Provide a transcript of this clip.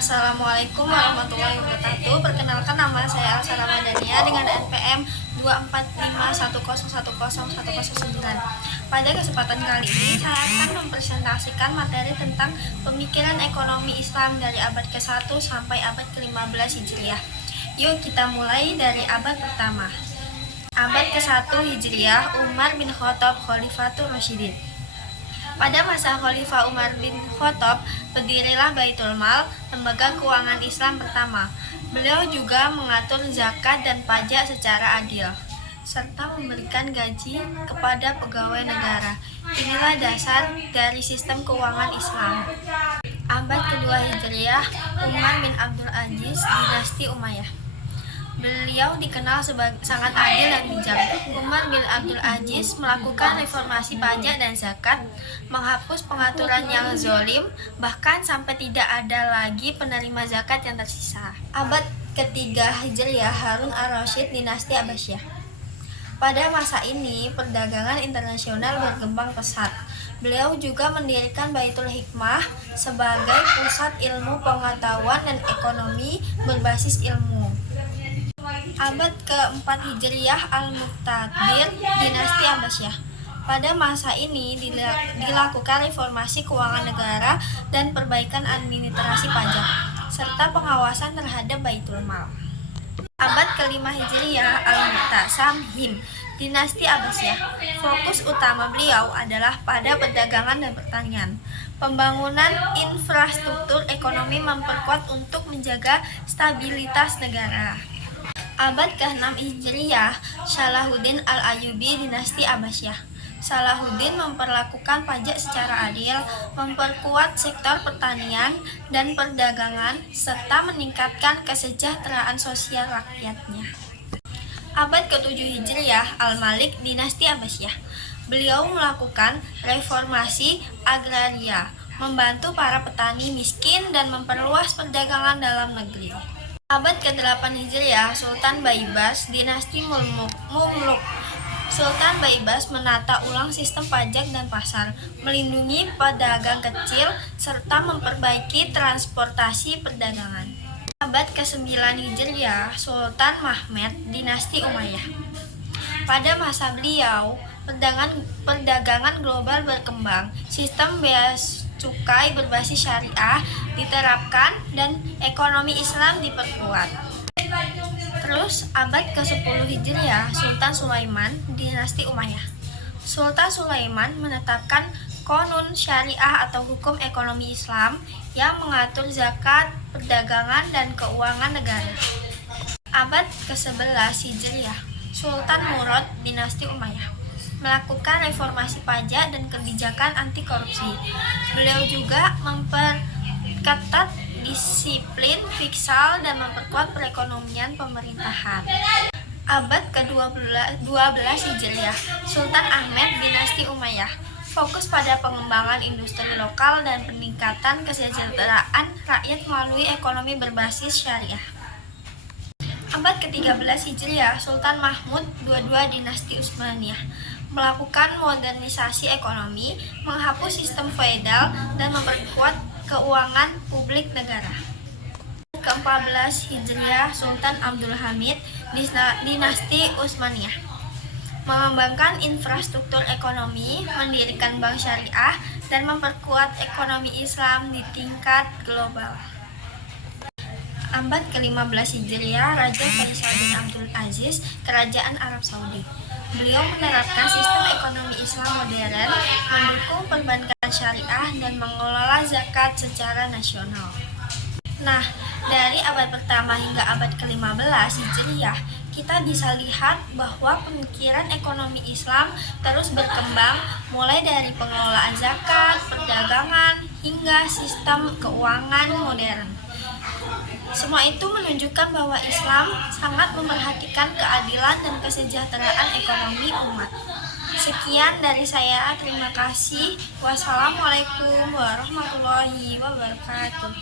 Assalamualaikum warahmatullahi wabarakatuh. Perkenalkan, nama saya Elsa Ramadhania dengan NPM 24510101009. Pada kesempatan kali ini saya akan mempresentasikan materi tentang pemikiran ekonomi Islam dari abad ke-1 sampai abad ke-15 Hijriah. Yuk kita mulai dari abad pertama. Abad ke-1 Hijriah, Umar bin Khattab Khalifatur Rasyidin. Pada masa Khalifah Umar bin Khattab, berdirilah Baitul Mal, lembaga keuangan Islam pertama. Beliau juga mengatur zakat dan pajak secara adil, serta memberikan gaji kepada pegawai negara. Inilah dasar dari sistem keuangan Islam. Abad kedua Hijriah, Umar bin Abdul Aziz, dinasti Umayyah. Beliau dikenal sebagai sangat adil dan bijak. Umar bin Abdul Aziz melakukan reformasi pajak dan zakat, menghapus pengaturan yang zolim, bahkan sampai tidak ada lagi penerima zakat yang tersisa. Abad ketiga Hijriah, Harun ar-Rasyid, dinasti Abbasiyah. Pada masa ini, perdagangan internasional berkembang pesat. Beliau juga mendirikan Baitul Hikmah sebagai pusat ilmu pengetahuan dan ekonomi berbasis ilmu. Abad keempat Hijriah, Al-Muqtadir, dinasti Abbasiyah. Pada masa ini dilakukan reformasi keuangan negara dan perbaikan administrasi pajak, serta pengawasan terhadap Baitul Mal. Abad kelima Hijriah, Al-Mu'tasim, dinasti Abbasiyah. Fokus utama beliau adalah pada perdagangan dan pertanian. Pembangunan infrastruktur ekonomi memperkuat untuk menjaga stabilitas negara. Abad ke-6 Hijriah, Salahuddin Al-Ayyubi, dinasti Abbasiyah. Salahuddin memperlakukan pajak secara adil, memperkuat sektor pertanian dan perdagangan, serta meningkatkan kesejahteraan sosial rakyatnya. Abad ke-7 Hijriah, Al-Malik, dinasti Abbasiyah. Beliau melakukan reformasi agraria, membantu para petani miskin dan memperluas perdagangan dalam negeri. Abad ke-8 Hijriah, Sultan Baibars, dinasti Mamluk. Sultan Baibars menata ulang sistem pajak dan pasar, melindungi pedagang kecil, serta memperbaiki transportasi perdagangan. Abad ke-9 Hijriah, Sultan Mahmud, dinasti Umayyah. Pada masa beliau, perdagangan global berkembang, sistem bea cukai berbasis syariah diterapkan dan ekonomi Islam diperkuat. Terus abad ke-10 Hijriah, Sultan Sulaiman, dinasti Umayyah. Sultan Sulaiman menetapkan Qonun Syariah atau hukum ekonomi Islam yang mengatur zakat, perdagangan, dan keuangan negara. Abad ke-11 Hijriah, Sultan Murad, dinasti Umayyah, melakukan reformasi pajak dan kebijakan anti korupsi. Beliau juga memperketat disiplin fiskal dan memperkuat perekonomian pemerintahan. Abad ke-12 Hijriah, Sultan Ahmed, dinasti Umayyah, fokus pada pengembangan industri lokal dan peningkatan kesejahteraan rakyat melalui ekonomi berbasis syariah. Abad ke-13 Hijriah, Sultan Mahmud II, dinasti Utsmaniyah, melakukan modernisasi ekonomi, menghapus sistem feodal, dan memperkuat keuangan publik negara. Ke-14 Hijriah, Sultan Abdul Hamid, dinasti Utsmaniyah, mengembangkan infrastruktur ekonomi, mendirikan bank syariah, dan memperkuat ekonomi Islam di tingkat global. Abad ke-15 Hijriah, Raja Faisal bin Abdul Aziz, Kerajaan Arab Saudi. Beliau menerapkan sistem ekonomi Islam modern, mendukung perbankan syariah, dan mengelola zakat secara nasional. Nah, dari abad pertama hingga abad ke-15 Hijriah, kita bisa lihat bahwa pemikiran ekonomi Islam terus berkembang, mulai dari pengelolaan zakat, perdagangan, hingga sistem keuangan modern. Semua itu menunjukkan bahwa Islam sangat memperhatikan keadilan dan kesejahteraan ekonomi umat. Sekian dari saya, terima kasih. Wassalamualaikum warahmatullahi wabarakatuh.